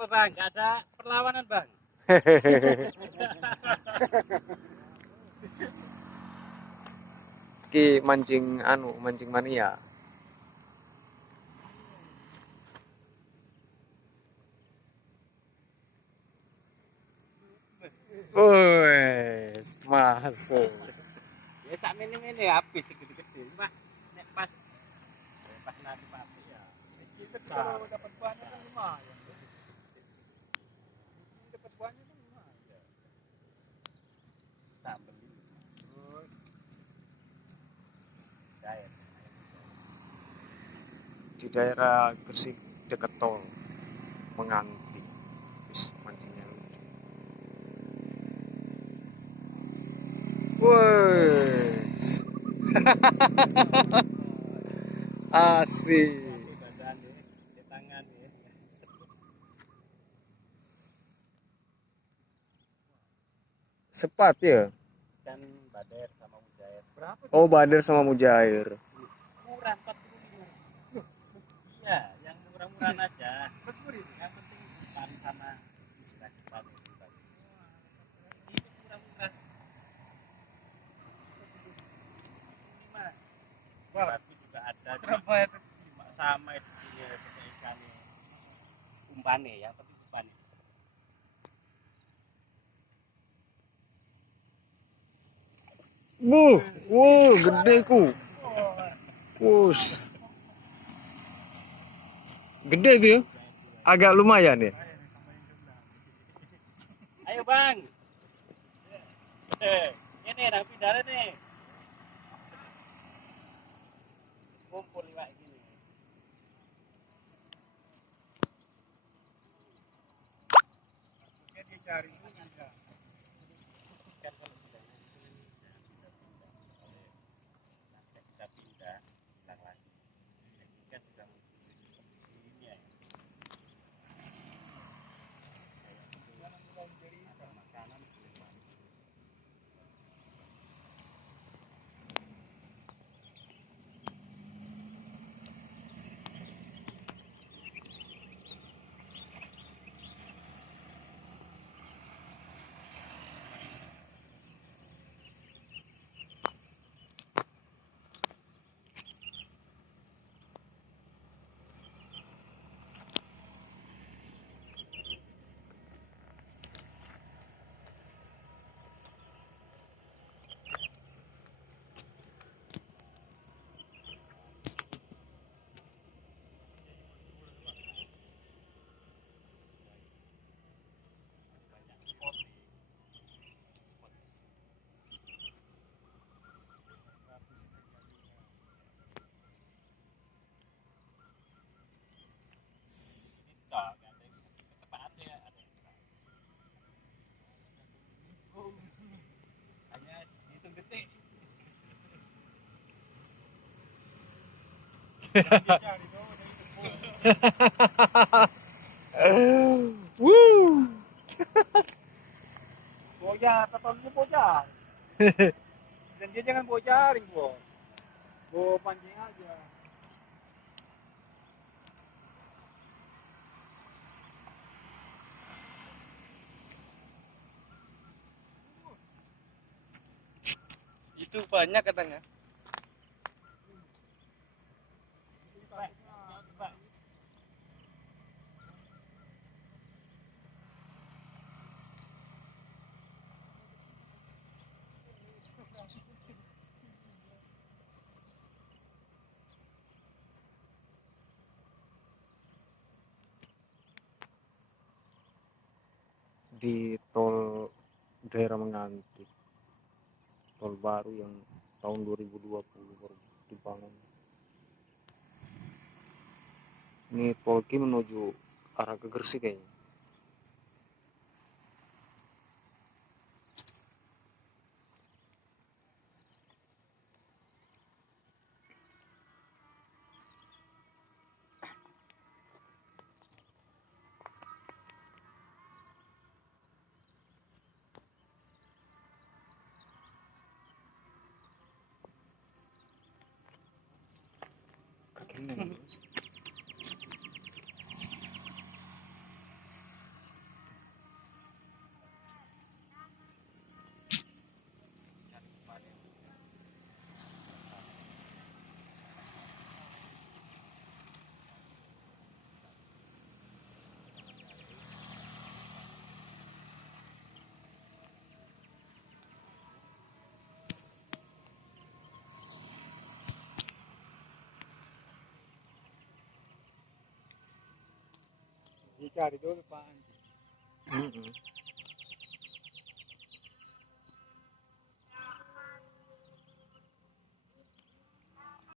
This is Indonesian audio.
apa bang? Gak ada perlawanan bang. Ki mancing mancing mania. Wes, masuk. Ya tak ini habis gede-gede. Pak, nek pas nanti pasti ya. Kita kalau dapat banyak kan lumayan. Dapat banyak kan lumayan. Tak beli. Terus cair. Di daerah Gresik dekat tol Menganti. Wis mancingnya lucu. Wes. Asik. Badan ya, di tangan ya. Sepat ya. Dan bader sama mujair. Berapa? Oh, Bader sama Mujair. Murah 40.000. Iya, yang murah-murahan aja. Yang penting ban sama dikasih ban itu tadi. Ini murah-murah. Ini mah batu juga ada. Berapa ya? Sama itu dia pakai ikannya. Umpane ya, tapi umpane. Gede ku. Wus. Gede tuh ya. Agak lumayan ya. Ayo bang. Ini nang pindahnya nih. Kumpul kayak gini. Dia cari itu bisa. Kan kalau pindahnya nanti kita pindah hilang lagi. Ini kan sudah ini ya. Makanan hanya hitung detik. Dia cari tuh udah itu. Woo. Boja, katanya boja. Dan dia jangan bawa jaring, Bo. Bawa pancing aja. Itu banyak katanya. Di tol daerah Menganti, tol baru yang tahun 2020 baru dibangun. Ini Polki menuju arah ke Gresik kayaknya. Kekinian, Bos. Dicari dulu Pak Anji. Mm-mm.